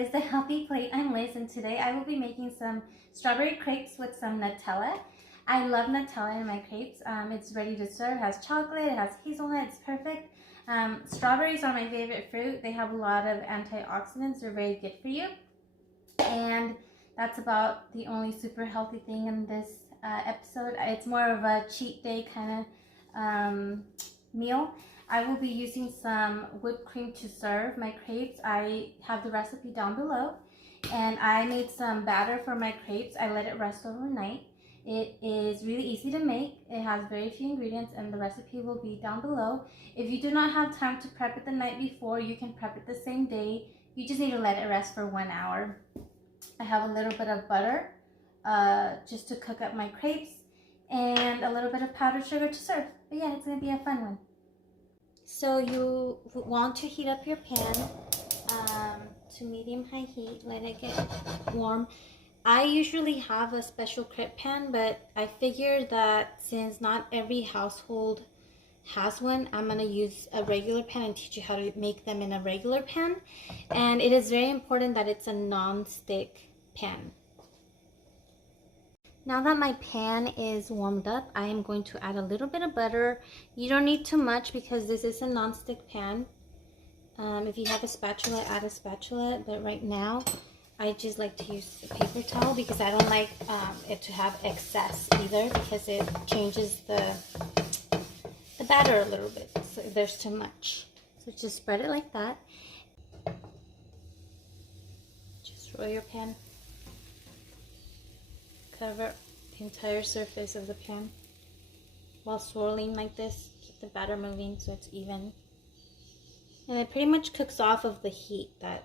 Liz, the Healthy Plate. I'm Liz, and today I will be making some strawberry crepes with some Nutella. I love Nutella in my crepes. It's ready to serve. It has chocolate, it has hazelnut, it's perfect. Strawberries are my favorite fruit. They have a lot of antioxidants. They're very good for you. And that's about the only super healthy thing in this episode. It's more of a cheat day kind of meal. I will be using some whipped cream to serve my crepes. I have the recipe down below, and I made some batter for my crepes. I let it rest overnight. It is really easy to make. It has very few ingredients, and the recipe will be down below. If you do not have time to prep it the night before, you can prep it the same day. You just need to let it rest for 1 hour. I have a little bit of butter just to cook up my crepes, and a little bit of powdered sugar to serve. But yeah, it's going to be a fun one. So you want to heat up your pan to medium-high heat. Let it get warm. I usually have a special crepe pan, but I figured that since not every household has one, I'm going to use a regular pan and teach you how to make them in a regular pan. And it is very important that it's a non-stick pan. Now that my pan is warmed up, I am going to add a little bit of butter. You don't need too much because this is a non-stick pan. If you have a spatula, add a spatula. But right now, I just like to use a paper towel because I don't like it to have excess either, because it changes the batter a little bit. So if there's too much. So just spread it like that. Just roll your pan. Cover the entire surface of the pan while swirling like this. Keep the batter moving so it's even. And it pretty much cooks off of the heat that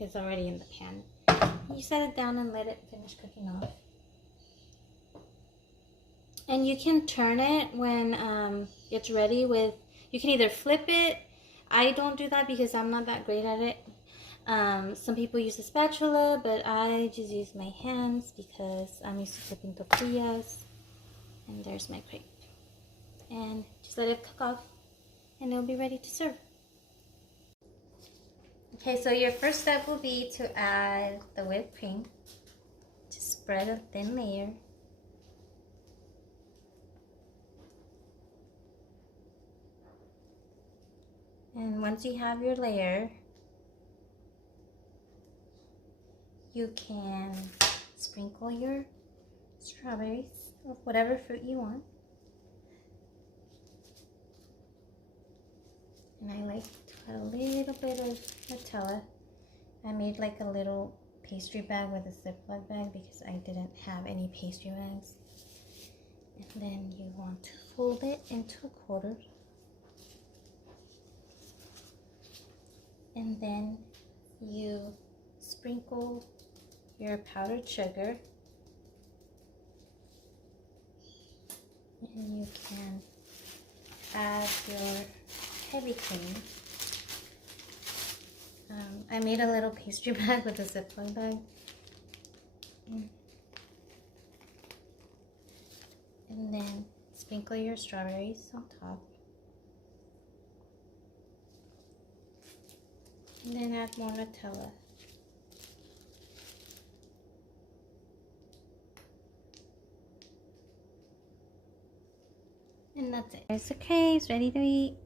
is already in the pan. You set it down and let it finish cooking off. And you can turn it when it's ready with, you can either flip it. I don't do that because I'm not that great at it. Some people use a spatula, but I just use my hands because I'm used to flipping tortillas. And there's my crepe. And just let it cook off and it'll be ready to serve. Okay, so your first step will be to add the whipped cream. Just spread a thin layer. And once you have your layer, you can sprinkle your strawberries or whatever fruit you want. And I like to add a little bit of Nutella. I made like a little pastry bag with a Ziploc bag because I didn't have any pastry bags. And then you want to fold it into a quarter. And then you sprinkle your powdered sugar, and you can add your heavy cream. I made a little pastry bag with a Ziploc bag. And then sprinkle your strawberries on top. And then add more Nutella. And that's it. There's the crepes, ready to eat.